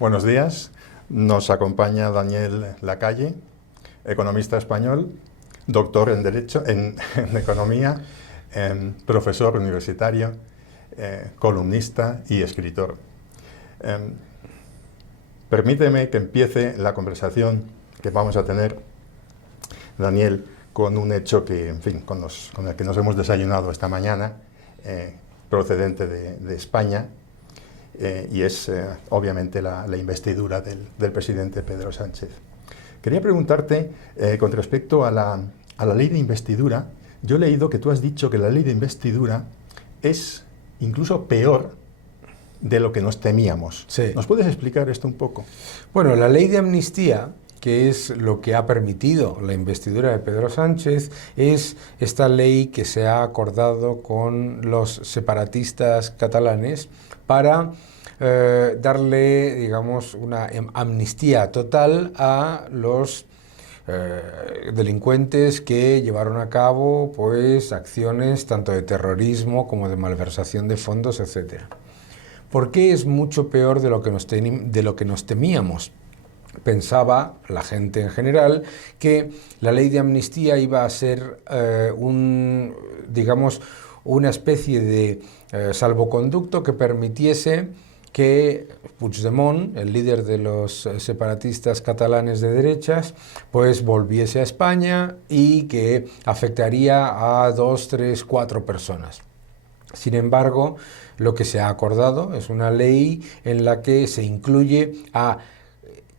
Buenos días. Nos acompaña Daniel Lacalle, economista español, doctor en Derecho, en Economía, profesor universitario, columnista y escritor. Permíteme que empiece la conversación que vamos a tener, Daniel, con un hecho que, en fin, con el que nos hemos desayunado esta mañana, procedente de España, y es obviamente la investidura del presidente Pedro Sánchez. Quería preguntarte con respecto a la ley de investidura. Yo he leído que tú has dicho que la ley de investidura es incluso peor de lo que nos temíamos. Sí. ¿Nos puedes explicar esto un poco? Bueno, la ley de amnistía, que es lo que ha permitido la investidura de Pedro Sánchez, es esta ley que se ha acordado con los separatistas catalanes para darle, digamos, una amnistía total a los delincuentes que llevaron a cabo pues acciones tanto de terrorismo como de malversación de fondos, etc. ¿Por qué es mucho peor de lo que nos temíamos? Pensaba la gente en general que la ley de amnistía iba a ser digamos, una especie de salvoconducto que permitiese que Puigdemont, el líder de los separatistas catalanes de derechas, pues volviese a España y que afectaría a 2, 3, 4 personas. Sin embargo, lo que se ha acordado es una ley en la que se incluye a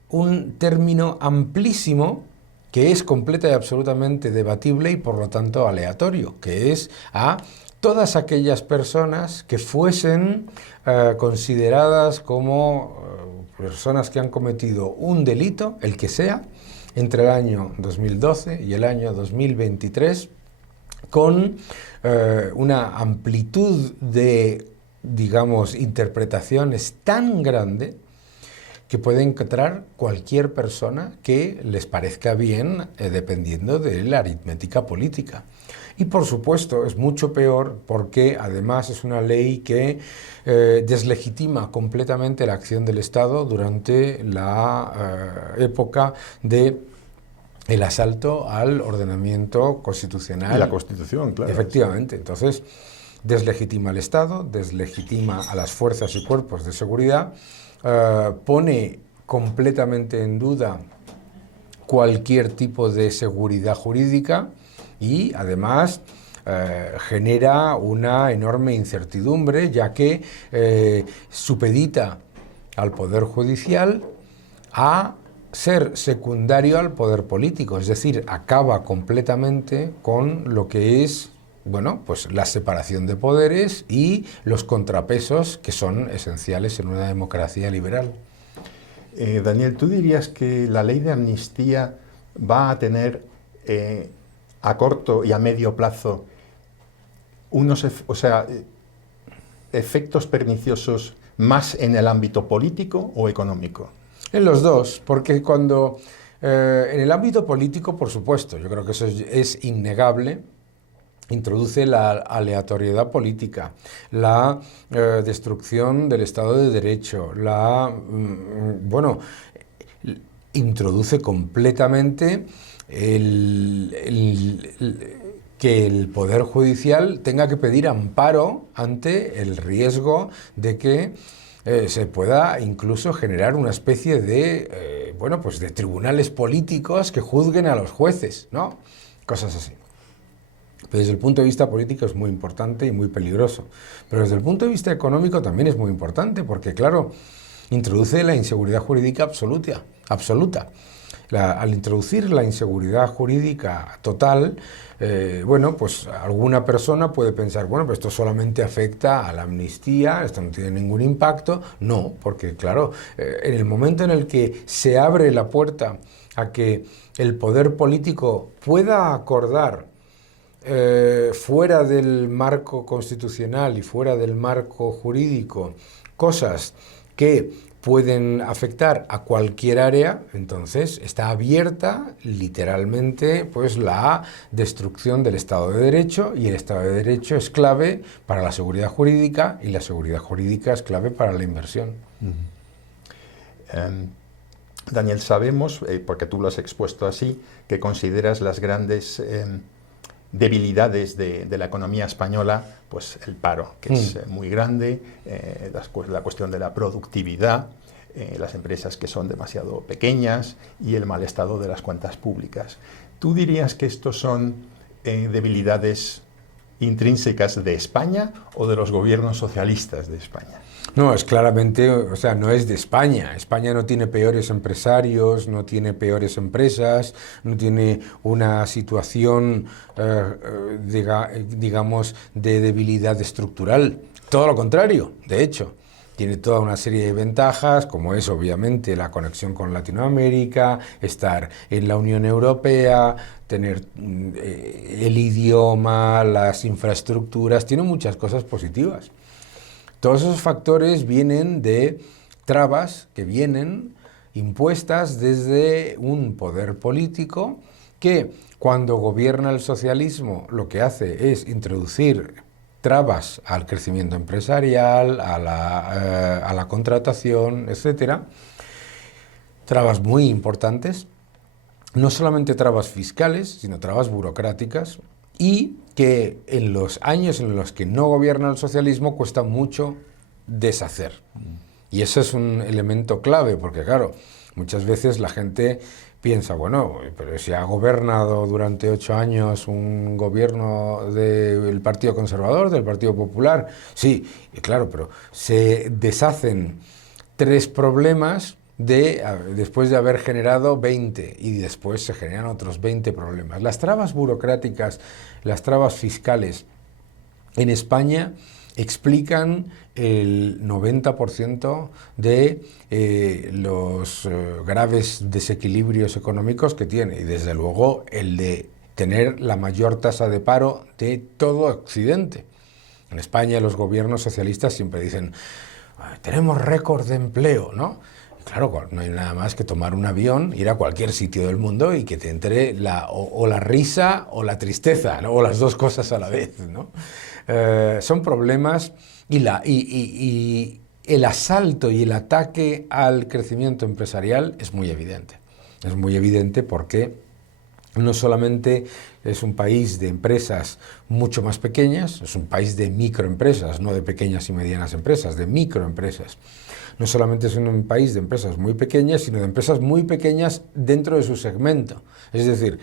un término amplísimo que es completa y absolutamente debatible y por lo tanto aleatorio, que es a todas aquellas personas que fuesen consideradas como personas que han cometido un delito, el que sea, entre el año 2012 y el año 2023, con una amplitud de, digamos, interpretaciones tan grande que puede encontrar cualquier persona que les parezca bien, dependiendo de la aritmética política. Y por supuesto es mucho peor porque además es una ley que deslegitima completamente la acción del Estado durante la época de el asalto al ordenamiento constitucional. Y la Constitución, claro. Efectivamente. Entonces, deslegitima al Estado, deslegitima a las fuerzas y cuerpos de seguridad, pone completamente en duda cualquier tipo de seguridad jurídica y además genera una enorme incertidumbre, ya que supedita al Poder Judicial a ser secundario al poder político, es decir, acaba completamente con lo que es, bueno, pues la separación de poderes y los contrapesos que son esenciales en una democracia liberal. Daniel, ¿tú dirías que la ley de amnistía va a tener a corto y a medio plazo efectos perniciosos más en el ámbito político o económico? En los dos, porque cuando en el ámbito político, por supuesto, yo creo que eso es innegable, introduce la aleatoriedad política, la destrucción del Estado de Derecho, introduce completamente que el Poder Judicial tenga que pedir amparo ante el riesgo de que se pueda incluso generar una especie de, de tribunales políticos que juzguen a los jueces, ¿no? Cosas así. Desde el punto de vista político es muy importante y muy peligroso, pero desde el punto de vista económico también es muy importante porque, claro, introduce la inseguridad jurídica absoluta. Al introducir la inseguridad jurídica total, pues alguna persona puede pensar, bueno, pues esto solamente afecta a la amnistía, esto no tiene ningún impacto. No, porque claro, en el momento en el que se abre la puerta a que el poder político pueda acordar fuera del marco constitucional y fuera del marco jurídico cosas que pueden afectar a cualquier área, entonces está abierta literalmente pues la destrucción del Estado de Derecho, y el Estado de Derecho es clave para la seguridad jurídica y la seguridad jurídica es clave para la inversión. Daniel, sabemos, porque tú lo has expuesto así, que consideras las grandes debilidades de la economía española, pues el paro, que es muy grande, la cuestión de la productividad, las empresas que son demasiado pequeñas y el mal estado de las cuentas públicas. ¿Tú dirías que estos son debilidades intrínsecas de España o de los gobiernos socialistas de España? No, es claramente, o sea, no es de España. España no tiene peores empresarios, no tiene peores empresas, no tiene una situación, digamos, de debilidad estructural. Todo lo contrario, de hecho. Tiene toda una serie de ventajas, como es obviamente la conexión con Latinoamérica, estar en la Unión Europea, tener el idioma, las infraestructuras, tiene muchas cosas positivas. Todos esos factores vienen de trabas que vienen impuestas desde un poder político que, cuando gobierna el socialismo, lo que hace es introducir trabas al crecimiento empresarial, a la contratación, etcétera. Trabas muy importantes, no solamente trabas fiscales, sino trabas burocráticas, y que en los años en los que no gobierna el socialismo cuesta mucho deshacer. Y eso es un elemento clave, porque claro, muchas veces la gente piensa, bueno, pero si ha gobernado durante 8 años un gobierno del Partido Conservador, del Partido Popular, sí, claro, pero se deshacen 3 problemas después de haber generado 20 y después se generan otros 20 problemas. Las trabas burocráticas, las trabas fiscales en España explican el 90% de los graves desequilibrios económicos que tiene, y desde luego el de tener la mayor tasa de paro de todo Occidente. En España los gobiernos socialistas siempre dicen, tenemos récord de empleo, ¿no? Claro, no hay nada más que tomar un avión, ir a cualquier sitio del mundo y que te entre o la risa o la tristeza, ¿no? O las dos cosas a la vez, ¿no? Son problemas y el asalto y el ataque al crecimiento empresarial es muy evidente. Es muy evidente porque no solamente es un país de empresas mucho más pequeñas, es un país de microempresas, no de pequeñas y medianas empresas, de microempresas. No solamente es un país de empresas muy pequeñas, sino de empresas muy pequeñas dentro de su segmento. Es decir,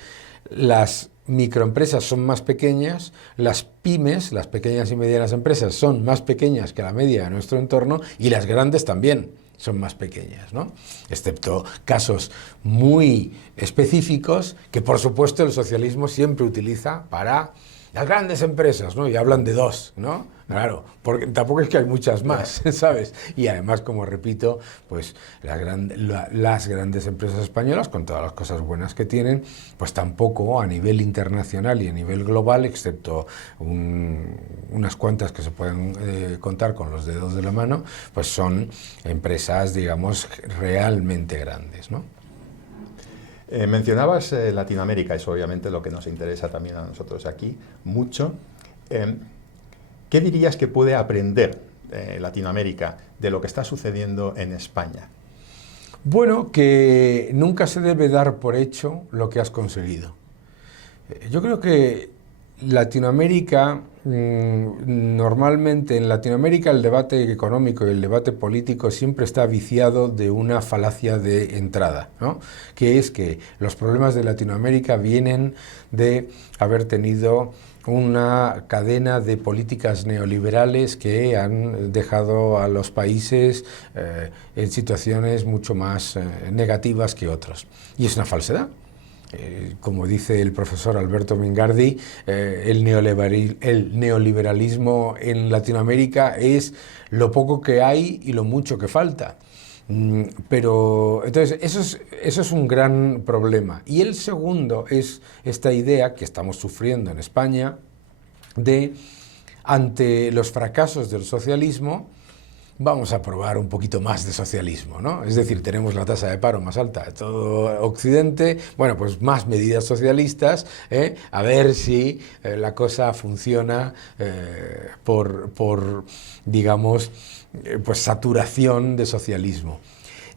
las microempresas son más pequeñas, las pymes, las pequeñas y medianas empresas, son más pequeñas que la media de nuestro entorno, y las grandes también son más pequeñas, ¿no? Excepto casos muy específicos que, por supuesto, el socialismo siempre utiliza para las grandes empresas, ¿no? Y hablan de 2, ¿no? Claro, porque tampoco es que hay muchas más, ¿sabes? Y además, como repito, pues las grandes empresas españolas, con todas las cosas buenas que tienen, pues tampoco a nivel internacional y a nivel global, excepto unas cuantas que se pueden contar con los dedos de la mano, pues son empresas, digamos, realmente grandes, ¿no? Mencionabas Latinoamérica, es obviamente lo que nos interesa también a nosotros aquí mucho. ¿Qué dirías que puede aprender Latinoamérica de lo que está sucediendo en España? Bueno, que nunca se debe dar por hecho lo que has conseguido. Yo creo que Latinoamérica, normalmente en Latinoamérica el debate económico y el debate político siempre está viciado de una falacia de entrada, ¿no? Que es que los problemas de Latinoamérica vienen de haber tenido una cadena de políticas neoliberales que han dejado a los países en situaciones mucho más negativas que otros. Y es una falsedad. Como dice el profesor Alberto Mingardi, el neoliberalismo en Latinoamérica es lo poco que hay y lo mucho que falta. Pero entonces eso es un gran problema. Y el segundo es esta idea que estamos sufriendo en España de, ante los fracasos del socialismo, vamos a probar un poquito más de socialismo, ¿no? Es decir, tenemos la tasa de paro más alta de todo Occidente, bueno, pues más medidas socialistas, a ver si la cosa funciona por digamos, pues saturación de socialismo.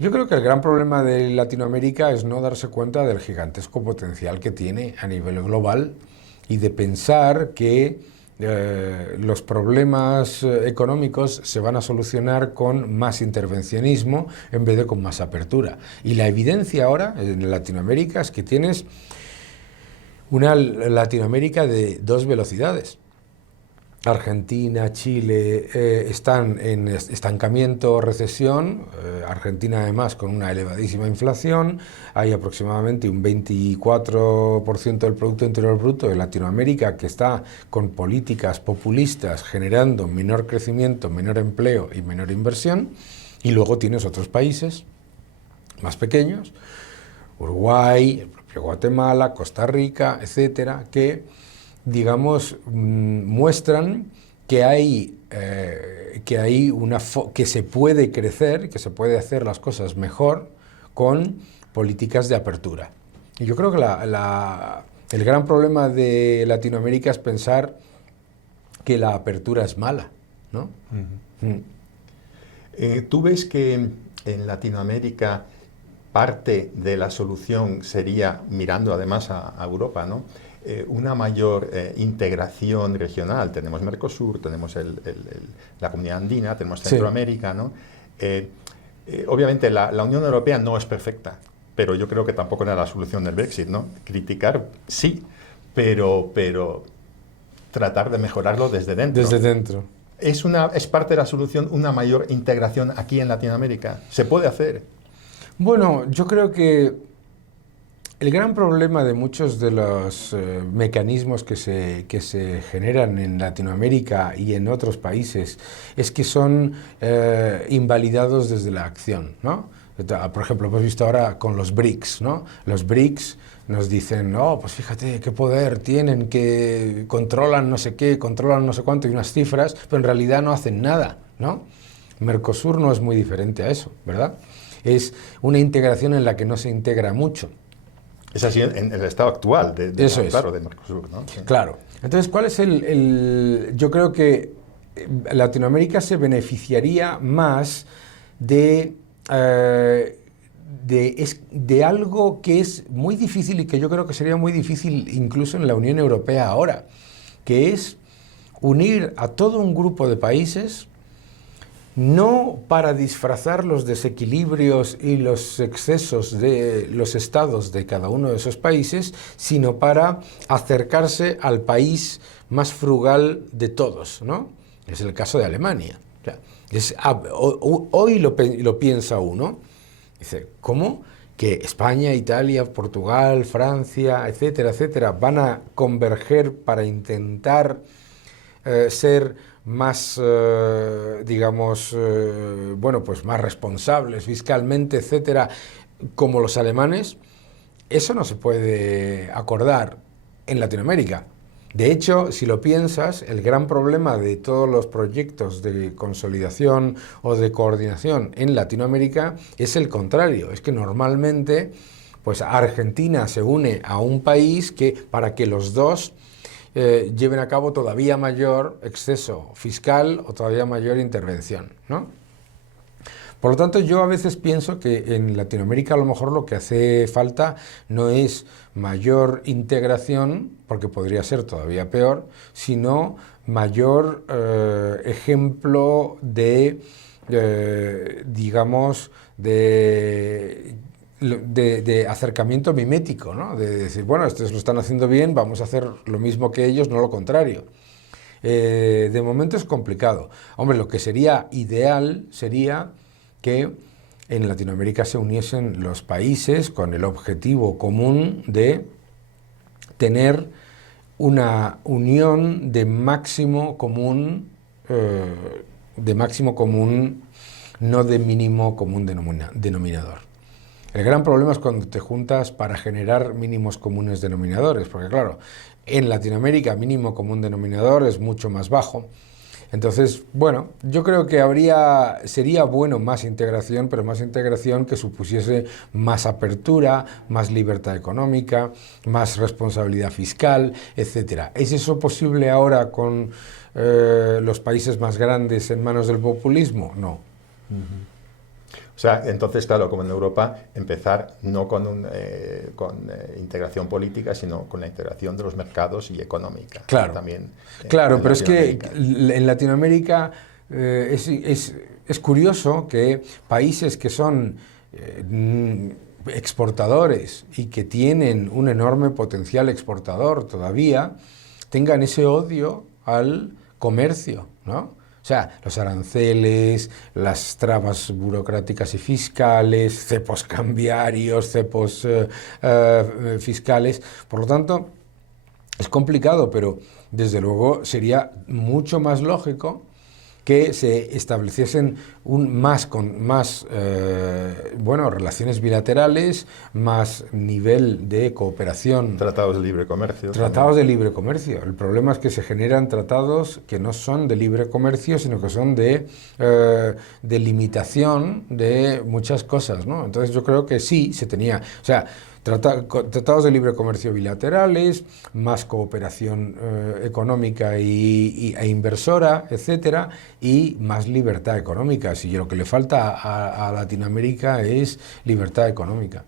Yo creo que el gran problema de Latinoamérica es no darse cuenta del gigantesco potencial que tiene a nivel global y de pensar que los problemas económicos se van a solucionar con más intervencionismo en vez de con más apertura. Y la evidencia ahora en Latinoamérica es que tienes una Latinoamérica de dos velocidades. Argentina, Chile están en estancamiento o recesión, Argentina además con una elevadísima inflación, hay aproximadamente un 24% del Producto Interior Bruto de Latinoamérica que está con políticas populistas generando menor crecimiento, menor empleo y menor inversión, y luego tienes otros países más pequeños, Uruguay, el propio Guatemala, Costa Rica, etcétera, que digamos, muestran que que se puede crecer, que se puede hacer las cosas mejor con políticas de apertura. Y yo creo que el gran problema de Latinoamérica es pensar que la apertura es mala, ¿no? ¿Tú ves que en Latinoamérica parte de la solución sería, mirando además a Europa, ¿no? Una mayor integración regional? Tenemos Mercosur, tenemos la Comunidad Andina, tenemos Centroamérica, ¿no? Obviamente la Unión Europea no es perfecta, pero yo creo que tampoco era la solución del Brexit, ¿no? Criticar, sí, pero tratar de mejorarlo desde dentro. Desde dentro. ¿Es parte de la solución una mayor integración aquí en Latinoamérica? ¿Se puede hacer? Bueno, yo creo que el gran problema de muchos de los mecanismos que se generan en Latinoamérica y en otros países es que son invalidados desde la acción, ¿no? Por ejemplo, hemos visto ahora con los BRICS, ¿no? Los BRICS nos dicen, no, pues fíjate qué poder tienen, que controlan no sé qué, controlan no sé cuánto y unas cifras, pero en realidad no hacen nada, ¿no? Mercosur no es muy diferente a eso, ¿verdad? Es una integración en la que no se integra mucho. Es así en el estado actual de Mercosur, ¿no? Sí. Claro. Entonces, ¿cuál es yo creo que Latinoamérica se beneficiaría más de algo que es muy difícil y que yo creo que sería muy difícil incluso en la Unión Europea ahora, que es unir a todo un grupo de países, no para disfrazar los desequilibrios y los excesos de los estados de cada uno de esos países, sino para acercarse al país más frugal de todos, ¿no? Es el caso de Alemania. O sea, hoy lo piensa uno, dice, ¿cómo? Que España, Italia, Portugal, Francia, etcétera, etcétera, van a converger para intentar ser más, digamos, bueno, pues más responsables fiscalmente, etcétera, como los alemanes. Eso no se puede acordar en Latinoamérica. De hecho, si lo piensas, el gran problema de todos los proyectos de consolidación o de coordinación en Latinoamérica es el contrario, es que normalmente pues Argentina se une a un país para que los dos lleven a cabo todavía mayor exceso fiscal o todavía mayor intervención, ¿no? Por lo tanto, yo a veces pienso que en Latinoamérica a lo mejor lo que hace falta no es mayor integración, porque podría ser todavía peor, sino mayor ejemplo digamos, de acercamiento mimético, ¿no? De decir, bueno, estos lo están haciendo bien, vamos a hacer lo mismo que ellos, no lo contrario. De momento es complicado. Hombre, lo que sería ideal sería que en Latinoamérica se uniesen los países con el objetivo común de tener una unión de máximo común, no de mínimo común denominador. El gran problema es cuando te juntas para generar mínimos comunes denominadores, porque claro, en Latinoamérica mínimo común denominador es mucho más bajo. Entonces, bueno, yo creo que sería bueno más integración, pero más integración que supusiese más apertura, más libertad económica, más responsabilidad fiscal, etcétera. ¿Es eso posible ahora con los países más grandes en manos del populismo? No. O sea, entonces, claro, como en Europa, empezar no con, integración política, sino con la integración de los mercados y económica. Claro, También, claro, en pero es que Latinoamérica. en Latinoamérica es curioso que países que son exportadores y que tienen un enorme potencial exportador todavía, tengan ese odio al comercio, ¿no? O sea, los aranceles, las trabas burocráticas y fiscales, cepos cambiarios, cepos fiscales. Por lo tanto, es complicado, pero desde luego sería mucho más lógico que se estableciesen relaciones bilaterales, más nivel de cooperación. Tratados de libre comercio. Tratados de libre comercio. El problema es que se generan tratados que no son de libre comercio, sino que son de limitación de muchas cosas, ¿no? Entonces yo creo que sí, se tenía... O sea, tratados de libre comercio bilaterales, más cooperación económica e inversora, etcétera, y más libertad económica. Si lo que le falta a Latinoamérica es libertad económica.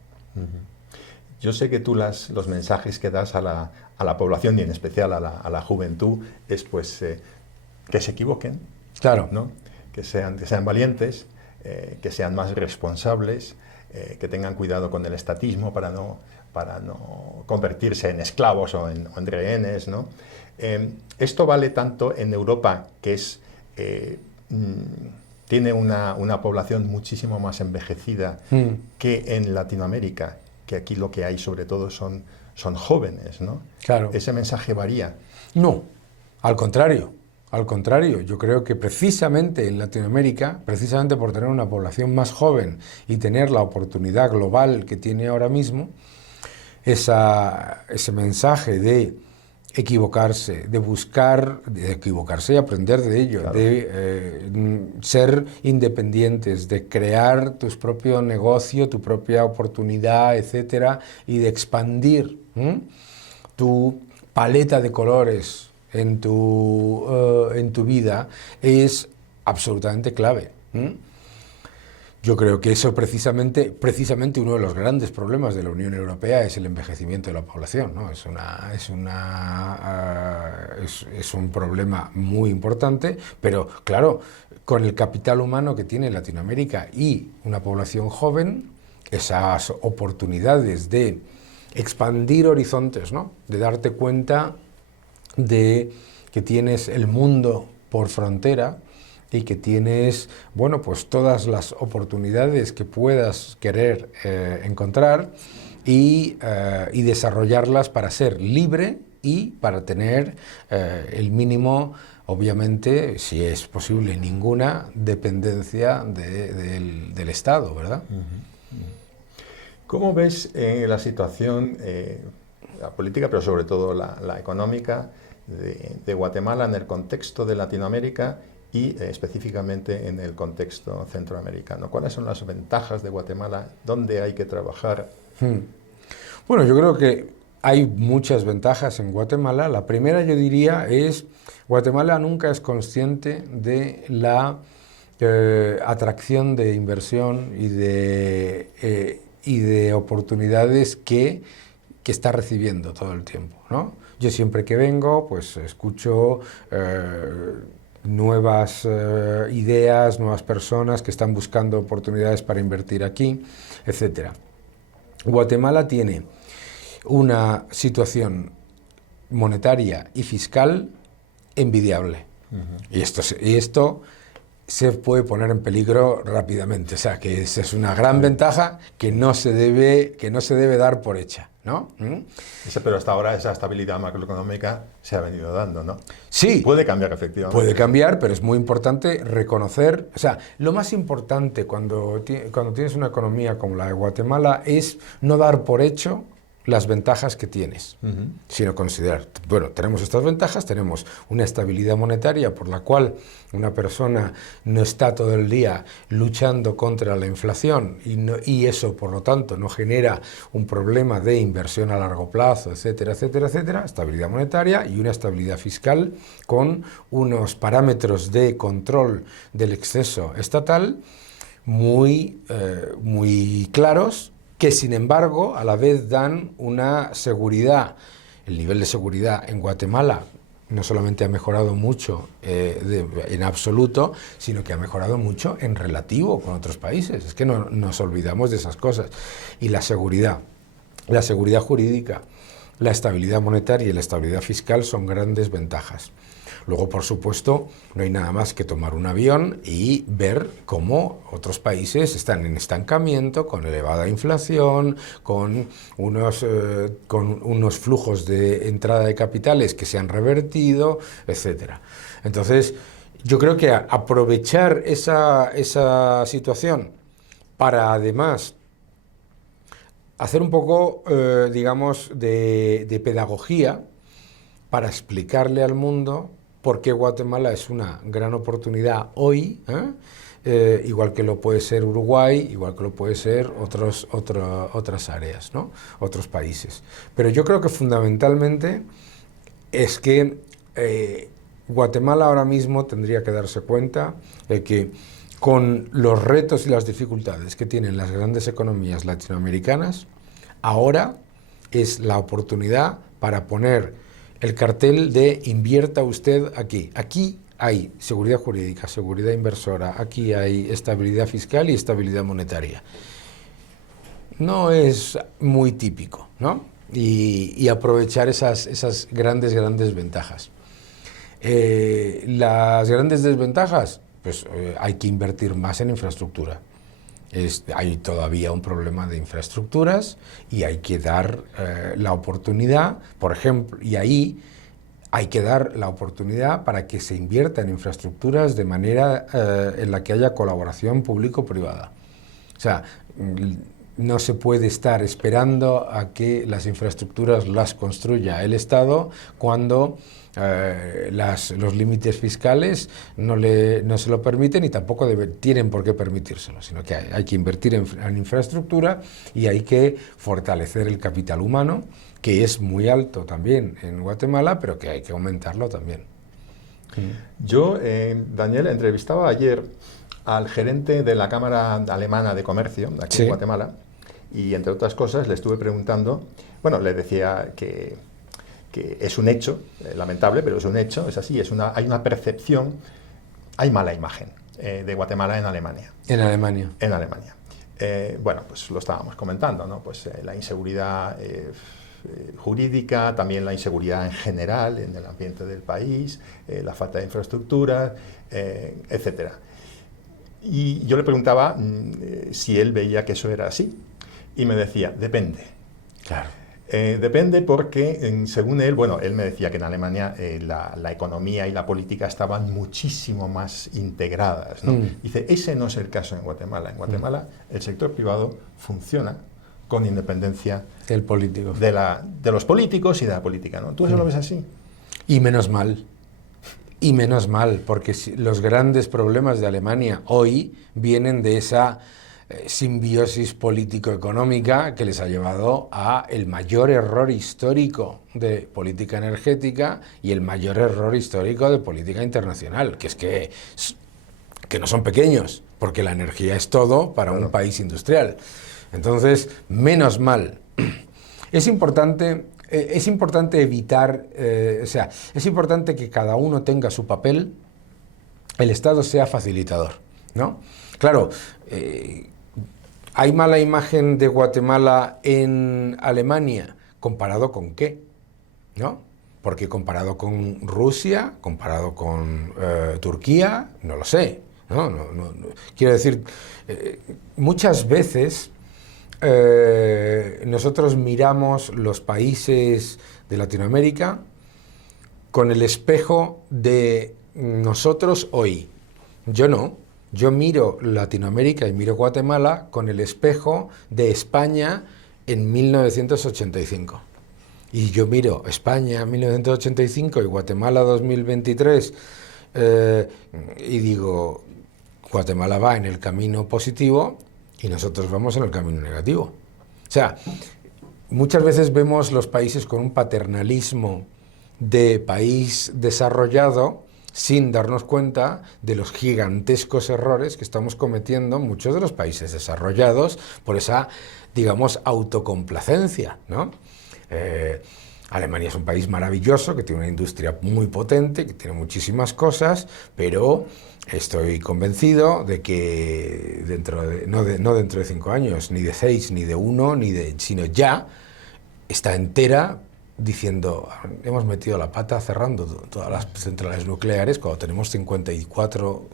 Yo sé que tú los mensajes que das a la población y en especial a la juventud es pues que se equivoquen, claro, ¿no? Que sean valientes, que sean más responsables, que tengan cuidado con el estatismo para no convertirse en esclavos o en rehenes, ¿no? Esto vale tanto en Europa, que tiene una población muchísimo más envejecida que en Latinoamérica, que aquí lo que hay sobre todo son jóvenes, ¿no? Claro. ¿Ese mensaje varía? No, al contrario. Al contrario, yo creo que precisamente en Latinoamérica, precisamente por tener una población más joven y tener la oportunidad global que tiene ahora mismo, ese mensaje de equivocarse, de buscar, de equivocarse y aprender de ello, claro, de ser independientes, de crear tu propio negocio, tu propia oportunidad, etcétera, y de expandir tu paleta de colores en tu vida es absolutamente clave. Yo creo que eso precisamente uno de los grandes problemas de la Unión Europea es el envejecimiento de la población, ¿no? Es un problema muy importante, pero claro, con el capital humano que tiene Latinoamérica y una población joven, esas oportunidades de expandir horizontes, ¿no? De darte cuenta de que tienes el mundo por frontera y que tienes, bueno, pues todas las oportunidades que puedas querer encontrar y desarrollarlas para ser libre y para tener el mínimo, obviamente, si es posible, ninguna dependencia del Estado, ¿verdad? ¿Cómo ves la situación, la política, pero sobre todo la económica de Guatemala en el contexto de Latinoamérica y específicamente en el contexto centroamericano? ¿Cuáles son las ventajas de Guatemala? ¿Dónde hay que trabajar? Bueno, yo creo que hay muchas ventajas en Guatemala. La primera, yo diría, es Guatemala nunca es consciente de la atracción de inversión y de oportunidades que está recibiendo todo el tiempo, ¿no? Yo siempre que vengo, pues escucho nuevas ideas, nuevas personas que están buscando oportunidades para invertir aquí, etc. Guatemala tiene una situación monetaria y fiscal envidiable. Y esto se puede poner en peligro rápidamente. O sea, que esa es una gran ventaja que no se debe dar por hecha, ¿no? Pero hasta ahora esa estabilidad macroeconómica se ha venido dando, ¿no? Sí. Puede cambiar, efectivamente. Puede cambiar, pero es muy importante reconocer... O sea, lo más importante cuando tienes una economía como la de Guatemala es no dar por hecho las ventajas que tienes, sino considerar, bueno, tenemos estas ventajas, tenemos una estabilidad monetaria por la cual una persona no está todo el día luchando contra la inflación y eso, por lo tanto, no genera un problema de inversión a largo plazo, etcétera, etcétera, etcétera, estabilidad monetaria y una estabilidad fiscal con unos parámetros de control del exceso estatal muy claros, que sin embargo a la vez dan una seguridad. El nivel de seguridad en Guatemala no solamente ha mejorado mucho en absoluto, sino que ha mejorado mucho en relativo con otros países. Es que no nos olvidamos de esas cosas. Y la seguridad jurídica, la estabilidad monetaria y la estabilidad fiscal son grandes ventajas. Luego, por supuesto, no hay nada más que tomar un avión y ver cómo otros países están en estancamiento, con elevada inflación, con unos flujos de entrada de capitales que se han revertido, etc. Entonces, yo creo que aprovechar esa situación para, además, hacer un poco, digamos, de pedagogía para explicarle al mundo por qué Guatemala es una gran oportunidad hoy, igual que lo puede ser Uruguay, igual que lo puede ser otras áreas, ¿no? Otros países. Pero yo creo que fundamentalmente es que Guatemala ahora mismo tendría que darse cuenta de que con los retos y las dificultades que tienen las grandes economías latinoamericanas, ahora es la oportunidad para poner el cartel de invierta usted aquí. Aquí hay seguridad jurídica, seguridad inversora, aquí hay estabilidad fiscal y estabilidad monetaria. No es muy típico, ¿no? Y aprovechar esas grandes ventajas. Las grandes desventajas, pues hay que invertir más en infraestructura. Hay todavía un problema de infraestructuras y hay que dar la oportunidad, por ejemplo, y ahí hay que dar la oportunidad para que se invierta en infraestructuras de manera en la que haya colaboración público-privada. O sea, no se puede estar esperando a que las infraestructuras las construya el Estado cuando los límites fiscales no se lo permiten y tampoco tienen por qué permitírselo, sino que hay que invertir en infraestructura y hay que fortalecer el capital humano, que es muy alto también en Guatemala, pero que hay que aumentarlo también. Yo, Daniel, entrevistaba ayer al gerente de la Cámara Alemana de Comercio, aquí en Guatemala, y entre otras cosas le estuve preguntando, bueno, le decía que es un hecho, lamentable, pero es un hecho, es así, hay una percepción, hay mala imagen de Guatemala en Alemania. En Alemania. En Alemania. Bueno, pues lo estábamos comentando, ¿no? Pues la inseguridad jurídica, también la inseguridad en general en el ambiente del país, la falta de infraestructuras, etcétera. Y yo le preguntaba si él veía que eso era así, y me decía, depende. Claro. Depende porque, según él, bueno, él me decía que en Alemania la economía y la política estaban muchísimo más integradas, ¿no? Dice, ese no es el caso en Guatemala. En Guatemala el sector privado funciona con independencia del político. De los políticos y de la política, ¿no? ¿Tú eso lo ves así? Y menos mal. Y menos mal, porque los grandes problemas de Alemania hoy vienen de esa simbiosis político-económica que les ha llevado a el mayor error histórico de política energética y el mayor error histórico de política internacional, que es que no son pequeños, porque la energía es todo para un país industrial. Entonces, menos mal. Es importante evitar, es importante que cada uno tenga su papel, el Estado sea facilitador, ¿no? Claro, ¿hay mala imagen de Guatemala en Alemania? ¿Comparado con qué? ¿No? Porque comparado con Rusia, comparado con Turquía, no lo sé. No. Quiero decir, muchas veces nosotros miramos los países de Latinoamérica con el espejo de nosotros hoy. Yo no. Yo miro Latinoamérica y miro Guatemala con el espejo de España en 1985. Y yo miro España en 1985 y Guatemala 2023 y digo, Guatemala va en el camino positivo y nosotros vamos en el camino negativo. O sea, muchas veces vemos los países con un paternalismo de país desarrollado sin darnos cuenta de los gigantescos errores que estamos cometiendo muchos de los países desarrollados por esa, digamos, autocomplacencia, ¿no? Alemania es un país maravilloso, que tiene una industria muy potente, que tiene muchísimas cosas, pero estoy convencido de que no dentro de 5 años, ni de 6, ni de 1, sino ya, está entera diciendo, hemos metido la pata cerrando todas las centrales nucleares cuando tenemos 54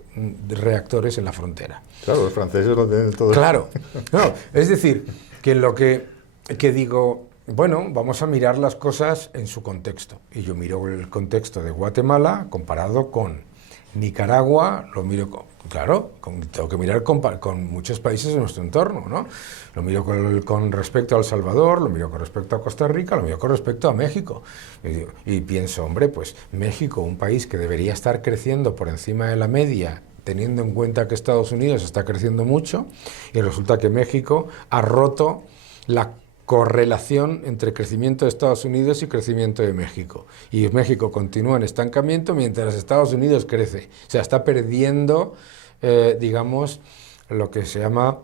reactores en la frontera. Claro, los franceses lo tienen todo. Claro, no, es decir, que lo que digo, bueno, vamos a mirar las cosas en su contexto. Y yo miro el contexto de Guatemala comparado con Nicaragua, lo miro tengo que mirar con muchos países de nuestro entorno, ¿no? Lo miro con respecto a El Salvador, lo miro con respecto a Costa Rica, lo miro con respecto a México. Y pienso, hombre, pues México, un país que debería estar creciendo por encima de la media, teniendo en cuenta que Estados Unidos está creciendo mucho, y resulta que México ha roto la correlación entre crecimiento de Estados Unidos y crecimiento de México. Y México continúa en estancamiento mientras Estados Unidos crece. O sea, está perdiendo, digamos, lo que se llama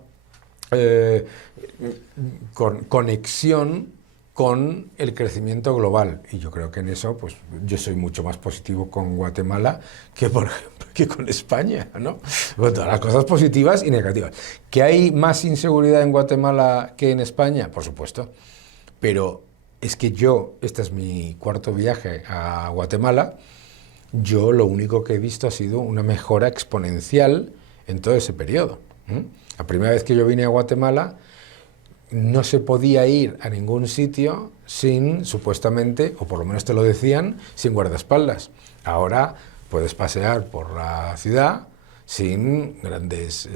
conexión con el crecimiento global. Y yo creo que en eso, pues, yo soy mucho más positivo con Guatemala que, por ejemplo, que con España, ¿no? Con todas las cosas positivas y negativas. ¿Que hay más inseguridad en Guatemala que en España? Por supuesto. Pero es que este es mi 4º viaje a Guatemala, yo lo único que he visto ha sido una mejora exponencial en todo ese periodo. La primera vez que yo vine a Guatemala, no se podía ir a ningún sitio sin, supuestamente, o por lo menos te lo decían, sin guardaespaldas. Ahora puedes pasear por la ciudad sin grandes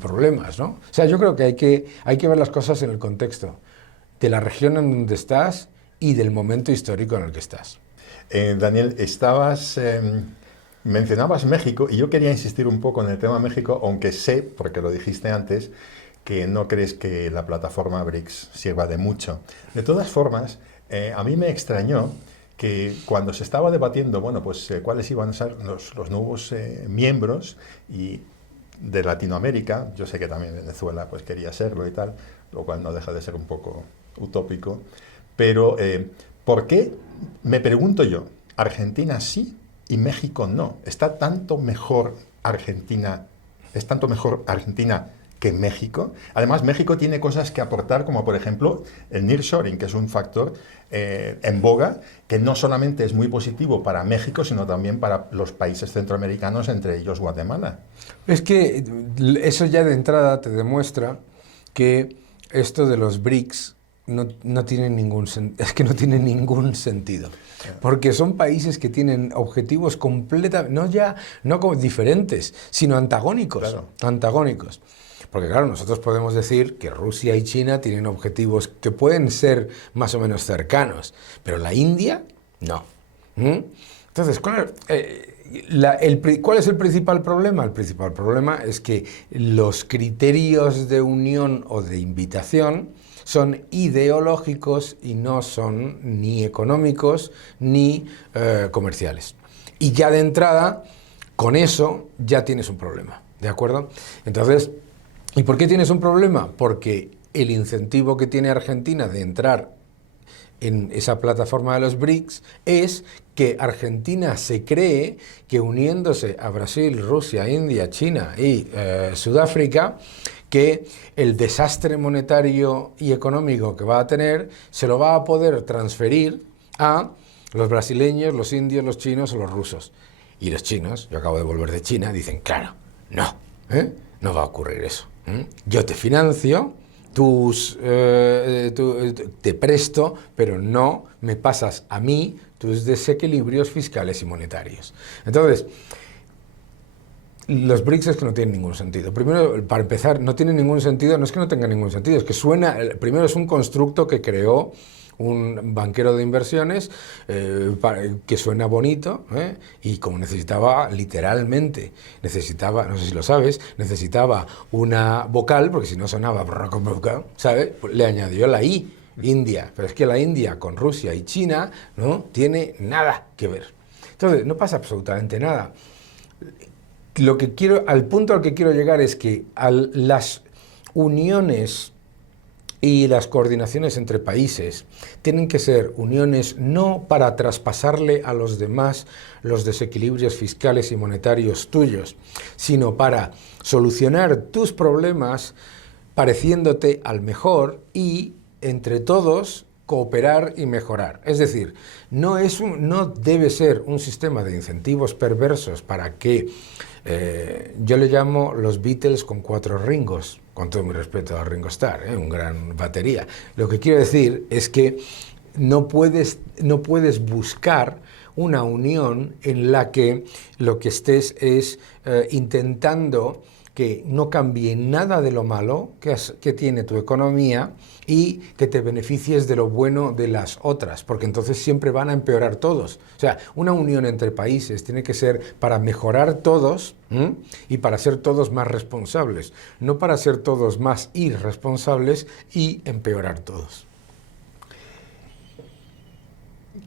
problemas, ¿no? O sea, yo creo que hay que ver las cosas en el contexto de la región en donde estás y del momento histórico en el que estás. Daniel, mencionabas México y yo quería insistir un poco en el tema México, aunque sé, porque lo dijiste antes, que no crees que la plataforma BRICS sirva de mucho. De todas formas, a mí me extrañó que cuando se estaba debatiendo, bueno, pues cuáles iban a ser los nuevos miembros y de Latinoamérica, yo sé que también Venezuela pues quería serlo y tal, lo cual no deja de ser un poco utópico, pero ¿por qué, me pregunto yo, Argentina sí y México no? ¿Es tanto mejor Argentina que México? Además, México tiene cosas que aportar, como por ejemplo el nearshoring, que es un factor en boga, que no solamente es muy positivo para México, sino también para los países centroamericanos, entre ellos Guatemala. Es que eso ya de entrada te demuestra que esto de los BRICS no tiene ningún sentido. Porque son países que tienen objetivos completamente, no como diferentes, sino antagónicos. Claro. Antagónicos. Porque claro, nosotros podemos decir que Rusia y China tienen objetivos que pueden ser más o menos cercanos, pero la India, no. Entonces, ¿cuál es el principal problema? El principal problema es que los criterios de unión o de invitación son ideológicos y no son ni económicos ni comerciales. Y ya de entrada, con eso ya tienes un problema, ¿de acuerdo? Entonces, ¿y por qué tienes un problema? Porque el incentivo que tiene Argentina de entrar en esa plataforma de los BRICS es que Argentina se cree que uniéndose a Brasil, Rusia, India, China y Sudáfrica, que el desastre monetario y económico que va a tener se lo va a poder transferir a los brasileños, los indios, los chinos o los rusos. Y los chinos, yo acabo de volver de China, dicen, claro, no va a ocurrir eso. Yo te financio, te presto, pero no me pasas a mí tus desequilibrios fiscales y monetarios. Entonces, los BRICS es que no tienen ningún sentido. Primero, para empezar, no tienen ningún sentido, no es que no tenga ningún sentido, es que primero es un constructo que creó un banquero de inversiones que suena bonito, y como literalmente necesitaba, no sé si lo sabes, necesitaba una vocal, porque si no sonaba, ¿sabes? Le añadió la I, India, pero es que la India con Rusia y China no tiene nada que ver. Entonces, no pasa absolutamente nada. Al punto al que quiero llegar es que las uniones y las coordinaciones entre países tienen que ser uniones no para traspasarle a los demás los desequilibrios fiscales y monetarios tuyos, sino para solucionar tus problemas pareciéndote al mejor y entre todos cooperar y mejorar. Es decir, no debe ser un sistema de incentivos perversos para que yo le llamo los Beatles con 4 Ringos, con todo mi respeto a Ringo Starr, un gran batería. Lo que quiero decir es que no puedes buscar una unión en la que lo que estés es intentando que no cambie nada de lo malo que tiene tu economía y que te beneficies de lo bueno de las otras, porque entonces siempre van a empeorar todos. O sea, una unión entre países tiene que ser para mejorar todos y para ser todos más responsables, no para ser todos más irresponsables y empeorar todos.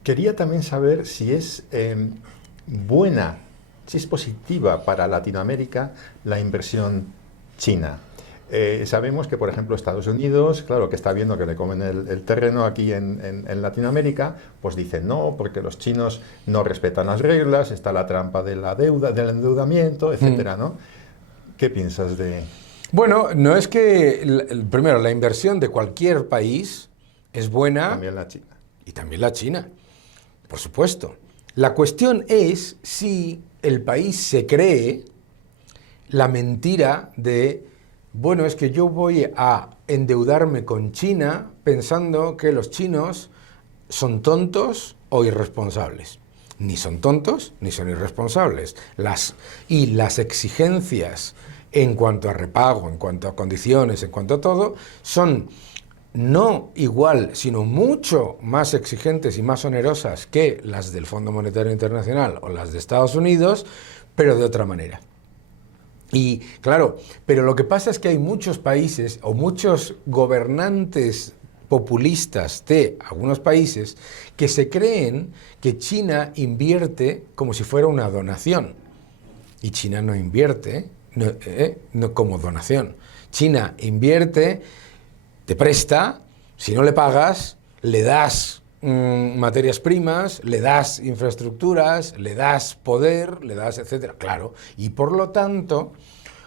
Quería también saber si es si es positiva para Latinoamérica la inversión china. Sabemos que, por ejemplo, Estados Unidos, claro, que está viendo que le comen el terreno aquí en Latinoamérica, pues dice no, porque los chinos no respetan las reglas, está la trampa de la deuda, del endeudamiento, etcétera, ¿no? ¿Qué piensas de...? Bueno, no es que, primero, la inversión de cualquier país es buena. También la China. Y también la China, por supuesto. La cuestión es si el país se cree la mentira de, bueno, es que yo voy a endeudarme con China pensando que los chinos son tontos o irresponsables. Ni son tontos ni son irresponsables. Las exigencias en cuanto a repago, en cuanto a condiciones, en cuanto a todo, son no igual, sino mucho más exigentes y más onerosas que las del Fondo Monetario Internacional o las de Estados Unidos, pero de otra manera. Y claro, pero lo que pasa es que hay muchos países o muchos gobernantes populistas de algunos países que se creen que China invierte como si fuera una donación. Y China no invierte no como donación. China invierte, te presta, si no le pagas, le das materias primas, le das infraestructuras, le das poder, le das etcétera. Claro, y por lo tanto,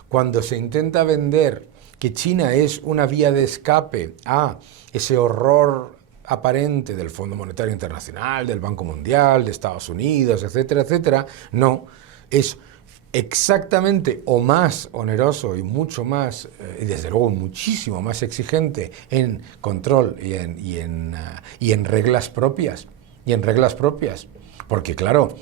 cuando se intenta vender que China es una vía de escape a ese horror aparente del Fondo Monetario Internacional, del Banco Mundial, de Estados Unidos, etcétera, etcétera, no, es exactamente o más oneroso y mucho más, y desde luego muchísimo más exigente en control y en reglas propias. Porque claro,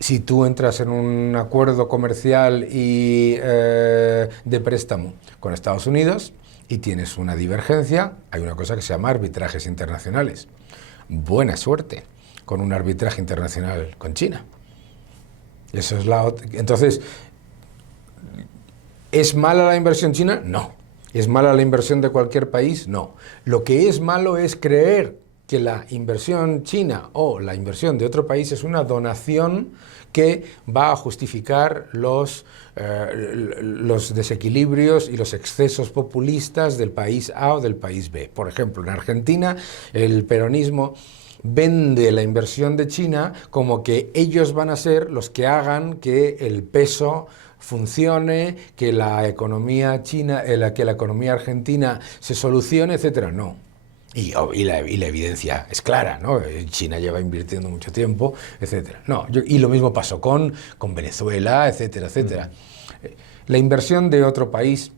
si tú entras en un acuerdo comercial y de préstamo con Estados Unidos y tienes una divergencia, hay una cosa que se llama arbitrajes internacionales. Buena suerte con un arbitraje internacional con China. Eso es Entonces, ¿es mala la inversión china? No. ¿Es mala la inversión de cualquier país? No. Lo que es malo es creer que la inversión china o la inversión de otro país es una donación que va a justificar los desequilibrios y los excesos populistas del país A o del país B. Por ejemplo, en Argentina, el peronismo vende la inversión de China como que ellos van a ser los que hagan que el peso funcione, que la economía china, que la economía argentina se solucione, etcétera. No. Y la evidencia es clara, ¿no? China lleva invirtiendo mucho tiempo, etcétera. No, y lo mismo pasó con Venezuela, etcétera, etcétera. La inversión de otro país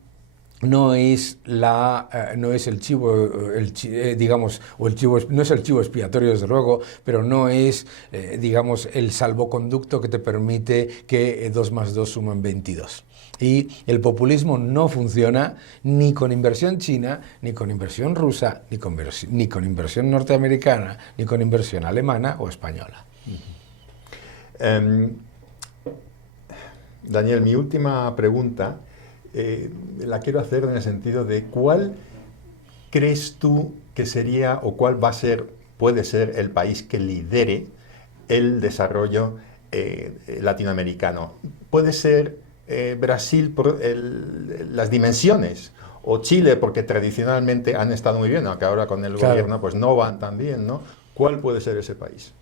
no es el chivo, digamos, o el chivo, no es el chivo expiatorio, desde luego, pero no es, digamos, el salvoconducto que te permite que 2 más 2 suman 22. Y el populismo no funciona ni con inversión china, ni con inversión rusa, ni con inversión norteamericana, ni con inversión alemana o española. Daniel, mi última pregunta la quiero hacer en el sentido de ¿cuál crees tú que sería o cuál puede ser el país que lidere el desarrollo latinoamericano. Puede ser Brasil por las dimensiones, o Chile porque tradicionalmente han estado muy bien, aunque ahora con el gobierno pues no van tan bien, ¿no? ¿Cuál puede ser ese país?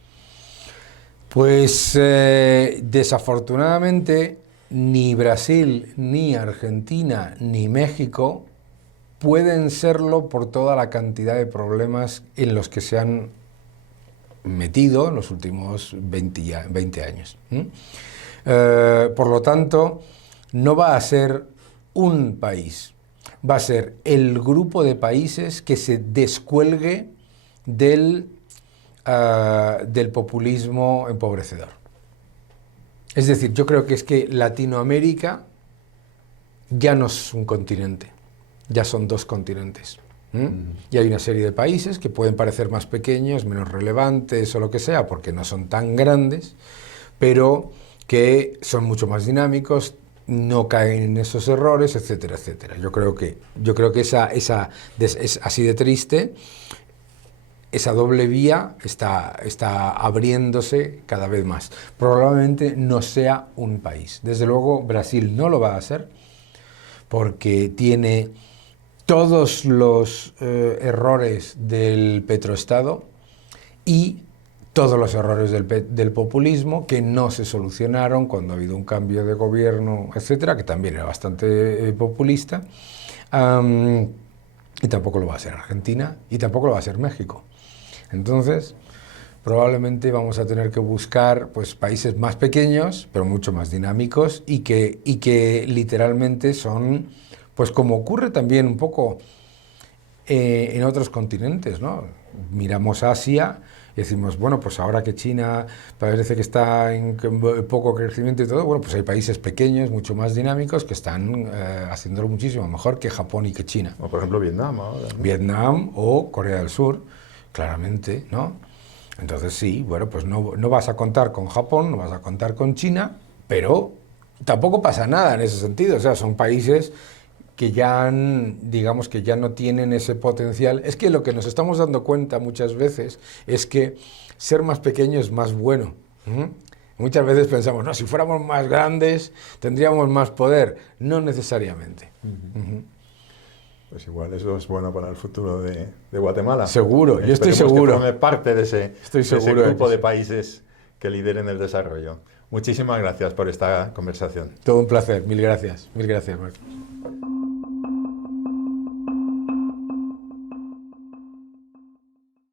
Pues desafortunadamente ni Brasil, ni Argentina, ni México pueden serlo por toda la cantidad de problemas en los que se han metido en los últimos 20 años. Por lo tanto, no va a ser un país, va a ser el grupo de países que se descuelgue del populismo empobrecedor. Es decir, yo creo que es que Latinoamérica ya no es un continente, ya son dos continentes. Y hay una serie de países que pueden parecer más pequeños, menos relevantes o lo que sea, porque no son tan grandes, pero que son mucho más dinámicos, no caen en esos errores, etcétera, etcétera. Yo creo que es así de triste. Esa doble vía está abriéndose cada vez más. Probablemente no sea un país. Desde luego, Brasil no lo va a ser, porque tiene todos los errores del petroestado y todos los errores del populismo que no se solucionaron cuando ha habido un cambio de gobierno, etcétera, que también era bastante populista. Y tampoco lo va a ser Argentina y tampoco lo va a ser México. Entonces, probablemente vamos a tener que buscar pues, países más pequeños, pero mucho más dinámicos y que literalmente son, pues como ocurre también un poco en otros continentes, ¿no? Miramos Asia y decimos, bueno, pues ahora que China parece que está en poco crecimiento y todo, bueno, pues hay países pequeños, mucho más dinámicos, que están haciéndolo muchísimo mejor que Japón y que China. O por ejemplo Vietnam ahora, ¿no? Vietnam o Corea del Sur, claramente, ¿no? Entonces sí, bueno, pues no vas a contar con Japón, no vas a contar con China, pero tampoco pasa nada en ese sentido. O sea, son países que ya digamos que ya no tienen ese potencial. Es que lo que nos estamos dando cuenta muchas veces es que ser más pequeño es más bueno. Muchas veces pensamos, no, si fuéramos más grandes tendríamos más poder. No necesariamente. Pues igual eso es bueno para el futuro de Guatemala. Seguro, yo estoy seguro. Que forme parte de ese grupo de países que lideren el desarrollo. Muchísimas gracias por esta conversación. Todo un placer, mil gracias, Marcos.